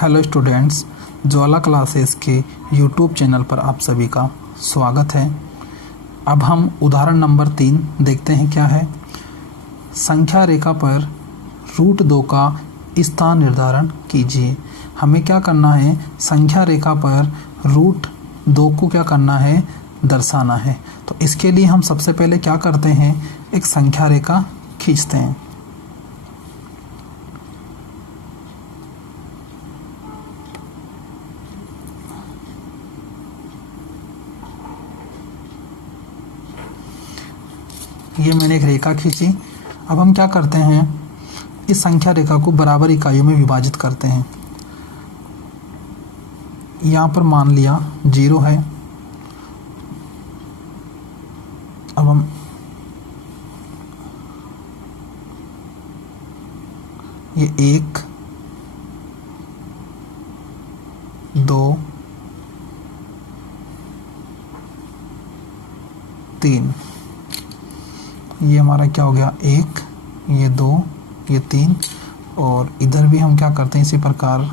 Hello students, ज्वाला classes के YouTube channel पर आप सभी का स्वागत है। अब हम उदाहरण नंबर 3 देखते हैं क्या है। संख्या रेखा पर रूट 2 का स्थान निर्धारण कीजिए। हमें क्या करना है, संख्या रेखा पर रूट 2 को क्या करना है, दर्शाना है। तो इसके लिए हम सबसे पहले क्या करते हैं, एक संख्या रेखा खींचते हैं। ये मैंने एक रेखा खींची। अब हम क्या करते हैं, इस संख्या रेखा को बराबर इकाइयों में विभाजित करते हैं। यहाँ पर मान लिया 0 है। अब हम ये 1, 2, 3, ये हमारा क्या हो गया, 1, ये 2, ये 3, और इधर भी हम क्या करते हैं इसी प्रकार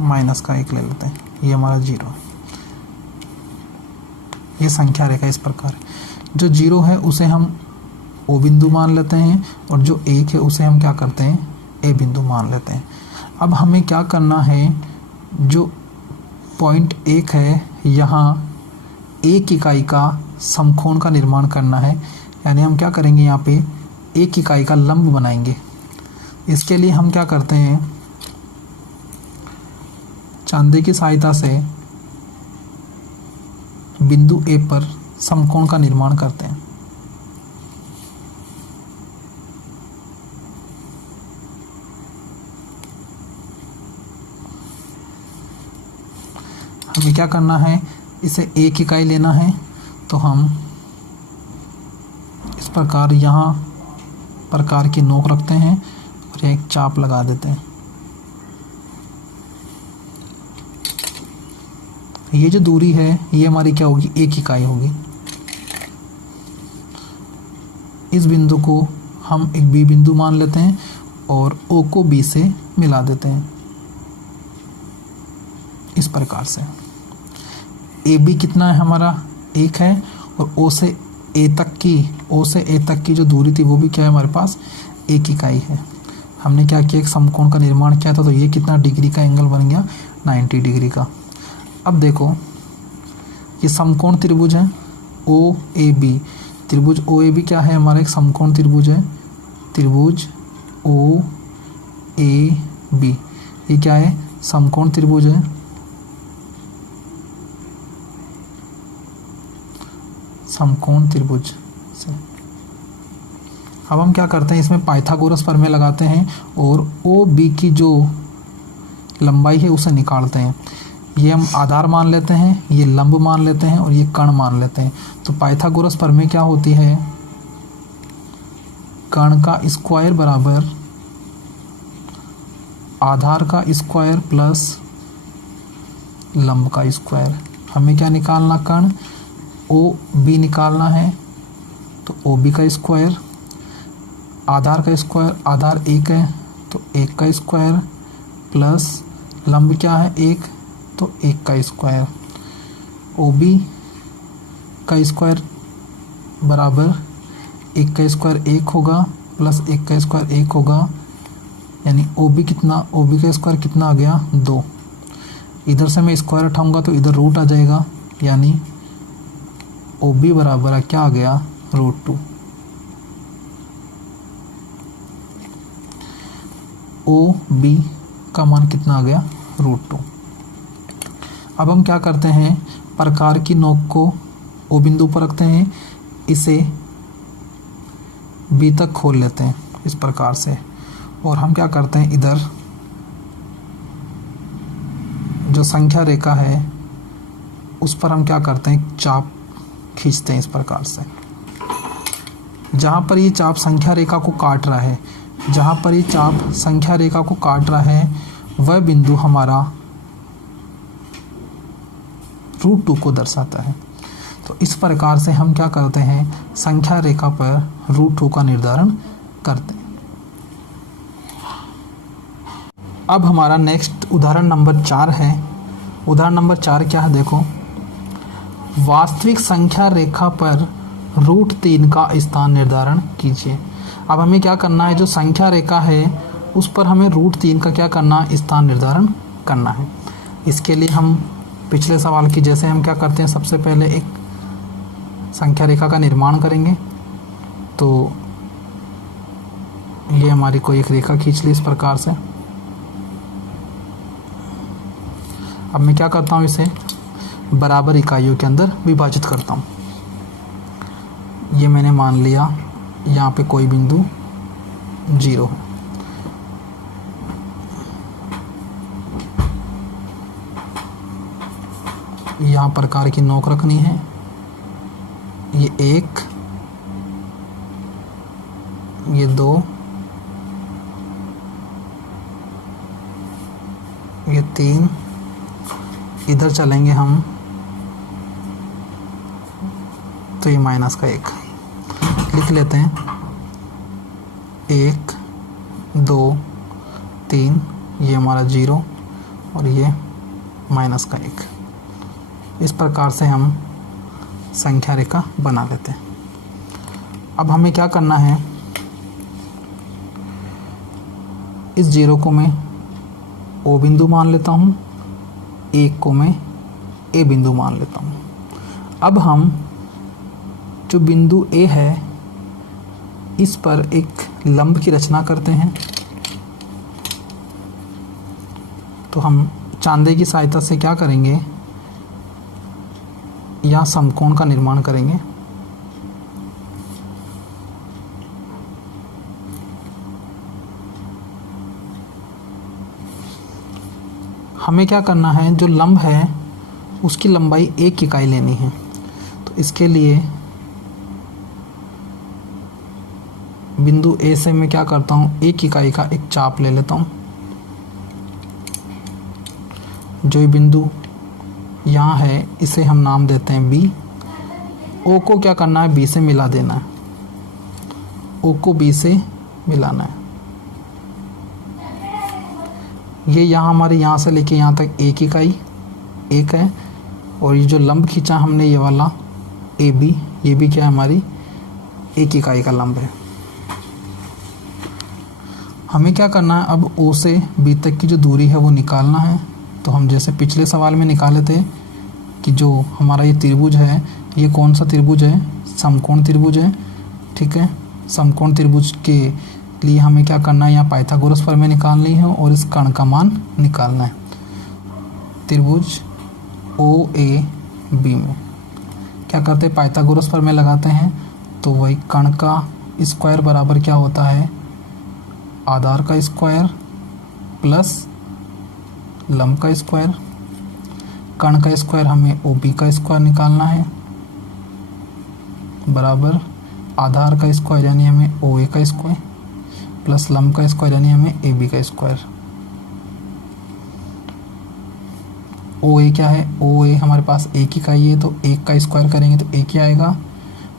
माइनस का 1 ले लेते हैं, ये हमारा 0। ये संख्या रेखा इस प्रकार है। जो 0 है उसे हम O बिंदु मान लेते हैं और जो 1 है उसे हम क्या करते हैं, A बिंदु मान लेते हैं। अब हमें क्या करना है, जो पॉइंट 1 है यहाँ एक इकाई का समकोण का निर्माण करना है। यानी हम क्या करेंगे, यहाँ पे एक इकाई का लंब बनाएंगे। इसके लिए हम क्या करते हैं, चांदे की सहायता से बिंदु ए पर समकोण का निर्माण करते हैं। हमें क्या करना है, इसे एक इकाई लेना है। तो हम इस प्रकार यहाँ प्रकार की नोक रखते हैं और एक चाप लगा देते हैं। ये जो दूरी है ये हमारी क्या होगी, एक इकाई होगी। इस बिंदु को हम एक बी बिंदु मान लेते हैं और ओ को बी से मिला देते हैं इस प्रकार से। ए बी कितना है हमारा, 1 है, और ओ से ए तक की जो दूरी थी वो भी क्या है हमारे पास, 1 इकाई है। हमने क्या किया, एक समकोण का निर्माण किया था। तो ये कितना डिग्री का एंगल बन गया, 90 डिग्री का। अब देखो ये समकोण त्रिभुज है ओ ए बी। त्रिभुज ओ ए बी क्या है हमारा, एक समकोण त्रिभुज है, त्रिभुज ओ ए बी। ये क्या है, समकोण त्रिभुज है, समकोण त्रिभुज से। अब हम क्या करते हैं, इसमें पाइथागोरस प्रमेय लगाते हैं और ओ बी की जो लंबाई है उसे निकालते हैं। ये हम आधार मान लेते हैं, ये लंब मान लेते हैं और ये कर्ण मान लेते हैं। तो पाइथागोरस प्रमेय क्या होती है, कर्ण का स्क्वायर बराबर आधार का स्क्वायर प्लस लंब का स्क्वायर। हमें क्या निकालना, कर्ण ओ बी निकालना है। तो ओ बी का स्क्वायर, आधार का स्क्वायर, आधार 1 है तो 1 का स्क्वायर प्लस लंब क्या है 1, तो 1 का स्क्वायर। ओ बी का स्क्वायर बराबर 1 का स्क्वायर 1 होगा प्लस 1 का स्क्वायर 1 होगा। यानी ओ बी का स्क्वायर कितना आ गया, 2। इधर से मैं स्क्वायर उठाऊंगा तो इधर रूट आ जाएगा। यानी ओ बी बराबर क्या आ गया, √2। ओ बी का मान कितना आ गया, √2। अब हम क्या करते हैं, प्रकार की नोक को ओ बिंदु पर रखते हैं, इसे बी तक खोल लेते हैं इस प्रकार से। और हम क्या करते हैं, इधर जो संख्या रेखा है उस पर हम क्या करते हैं, चाप खींचते हैं इस प्रकार से। जहाँ पर ये चाप संख्या रेखा को काट रहा है, वह बिंदु हमारा √2 को दर्शाता है। तो इस प्रकार से हम क्या करते हैं, संख्या रेखा पर √2 का निर्धारण करते हैं। अब हमारा नेक्स्ट उदाहरण नंबर 4 है। उदाहरण नंबर 4 क्या है, देखो। वास्तविक संख्या रेखा पर √3 का स्थान निर्धारण कीजिए। अब हमें क्या करना है, जो संख्या रेखा है उस पर हमें √3 का क्या करना, स्थान निर्धारण करना है। इसके लिए हम पिछले सवाल की जैसे हम क्या करते हैं, सबसे पहले एक संख्या रेखा का निर्माण करेंगे। तो ये हमारी कोई एक रेखा खींच ली इस प्रकार से। अब मैं क्या करता हूँ, इसे बराबर इकाइयों के अंदर विभाजित करता हूँ। ये मैंने मान लिया यहाँ पे कोई बिंदु 0 है। यहाँ प्रकार की नोक रखनी है। ये 1, ये 2, ये 3, इधर चलेंगे हम तो ये माइनस का 1 लिख लेते हैं। 1, 2, 3, ये हमारा 0 और ये माइनस का 1। इस प्रकार से हम संख्या रेखा बना लेते हैं। अब हमें क्या करना है, इस 0 को मैं O बिंदु मान लेता हूँ, 1 को मैं A बिंदु मान लेता हूँ। अब हम जो बिंदु A है इस पर एक लंब की रचना करते हैं। तो हम चांदे की सहायता से क्या करेंगे, यहाँ समकोण का निर्माण करेंगे। हमें क्या करना है, जो लंब है उसकी लंबाई 1 इकाई लेनी है। तो इसके लिए बिंदु A से मैं क्या करता हूँ, 1 इकाई का एक चाप ले लेता हूँ। जो ये बिंदु यहाँ है इसे हम नाम देते हैं B। O को क्या करना है, B से मिला देना है। O को B से मिलाना है। ये यहाँ हमारे यहाँ से लेके यहाँ तक 1 इकाई 1 है। और ये जो लंब खींचा हमने ये वाला AB, ये भी क्या है, हमारी 1 इकाई का लंब है। हमें क्या करना है, अब O से B तक की जो दूरी है वो निकालना है। तो हम जैसे पिछले सवाल में निकाले थे कि जो हमारा ये त्रिभुज है, ये कौन सा त्रिभुज है, समकोण त्रिभुज है। ठीक है, समकोण त्रिभुज के लिए हमें क्या करना है, यहाँ पाइथागोरस प्रमेय निकालनी है और इस कर्ण का मान निकालना है। त्रिभुज OAB में क्या करते हैं, पाइथागोरस प्रमेय लगाते हैं। तो वही कर्ण का स्क्वायर बराबर क्या होता है, आधार का स्क्वायर प्लस लंब का स्क्वायर। कर्ण का स्क्वायर हमें OB का स्क्वायर निकालना है बराबर आधार का स्क्वायर यानी हमें OA का स्क्वायर प्लस लंब का स्क्वायर यानी हमें AB का स्क्वायर। OA क्या है, OA हमारे पास 1 इकाई है तो 1 का स्क्वायर करेंगे तो 1 ही आएगा,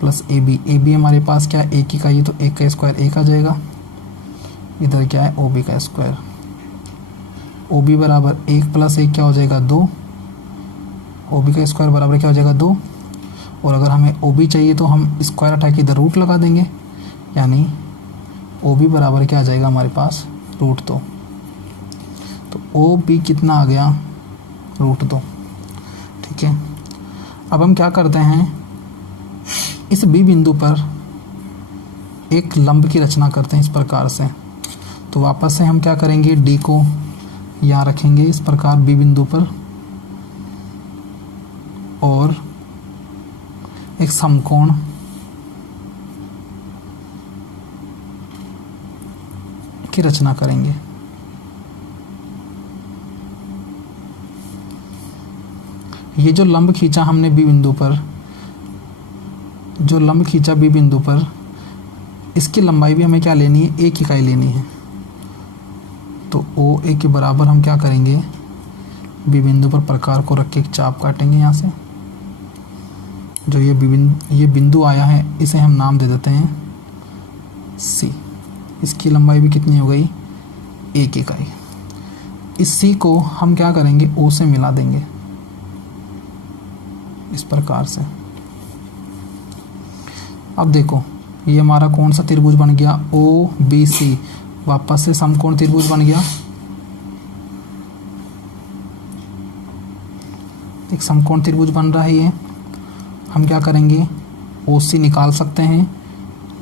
प्लस AB हमारे पास क्या है, 1 इकाई है तो 1 का स्क्वायर 1 आ जाएगा। इधर क्या है, OB का स्क्वायर। OB बराबर 1 प्लस 1 क्या हो जाएगा, 2। OB का स्क्वायर बराबर क्या हो जाएगा, 2। और अगर हमें OB चाहिए तो हम स्क्वायर हटा के इधर रूट लगा देंगे, यानी OB बराबर क्या आ जाएगा हमारे पास, √2। तो OB कितना आ गया, √2। ठीक है, अब हम क्या करते हैं, इस B बिंदु पर एक लंब की रचना करते हैं इस प्रकार से। तो वापस से हम क्या करेंगे, D को यहाँ रखेंगे इस प्रकार B बिंदु पर और एक समकोण की रचना करेंगे। ये जो लंब खींचा हमने B बिंदु पर, जो लंब खींचा B बिंदु पर, इसकी लंबाई भी हमें क्या लेनी है, 1 इकाई लेनी है। तो OA के बराबर हम क्या करेंगे, B बिंदु पर प्रकार को रख के एक चाप काटेंगे यहाँ से। जो ये बिंदु आया है इसे हम नाम दे देते हैं C। इसकी लंबाई भी कितनी हो गई, 1 इकाई। इस सी को हम क्या करेंगे, ओ से मिला देंगे इस प्रकार से। अब देखो ये हमारा कौन सा त्रिभुज बन गया, ओ बी सी, वापस से समकोण त्रिभुज बन गया। एक समकोण त्रिभुज बन रहा है ये। हम क्या करेंगे, ओ सी निकाल सकते हैं,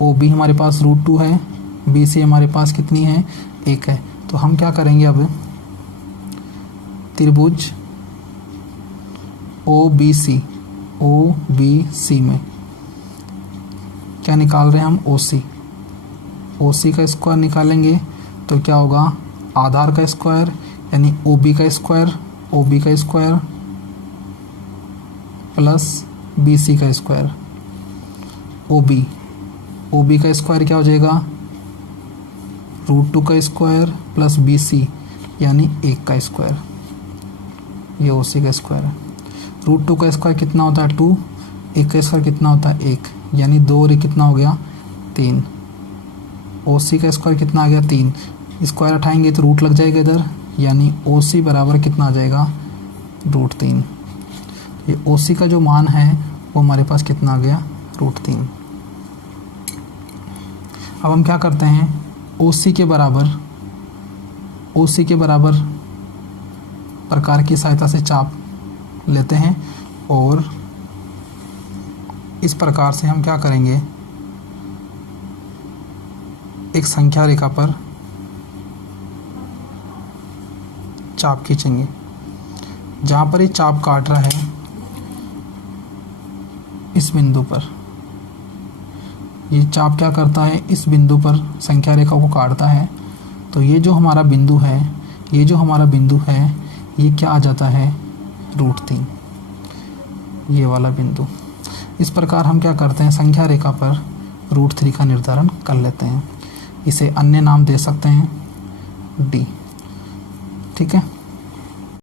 ओ बी हमारे पास √2 है, बी सी हमारे पास कितनी है, 1 है। तो हम क्या करेंगे, अब त्रिभुज ओ बी सी में क्या निकाल रहे हैं हम, ओ सी का स्क्वायर निकालेंगे तो क्या होगा, आधार का स्क्वायर यानी ओ बी का स्क्वायर प्लस बी सी का स्क्वायर। ओ बी का स्क्वायर क्या हो जाएगा, √2 का स्क्वायर प्लस बी सी यानी 1 का स्क्वायर, ये ओ सी का स्क्वायर है। √2 का स्क्वायर कितना होता है 2, 1 का स्क्वायर कितना होता है 1, यानी 2 और 1 कितना हो गया 3। ओ सी का स्क्वायर कितना आ गया 3, स्क्वायर उठाएंगे तो रूट लग जाएगा इधर, यानी ओ सी बराबर कितना आ जाएगा √3। ये ओ सी का जो मान है वो हमारे पास कितना आ गया √3। अब हम क्या करते हैं, ओ सी के बराबर प्रकार की सहायता से चाप लेते हैं और इस प्रकार से हम क्या करेंगे, एक संख्या रेखा पर चाप खींचेंगे। जहाँ पर ये चाप काट रहा है इस बिंदु पर, ये चाप क्या करता है, इस बिंदु पर संख्या रेखा को काटता है। तो ये जो हमारा बिंदु है, ये क्या आ जाता है √3, ये वाला बिंदु। इस प्रकार हम क्या करते हैं, संख्या रेखा पर √3 का निर्धारण कर लेते हैं। इसे अन्य नाम दे सकते हैं D, ठीक है।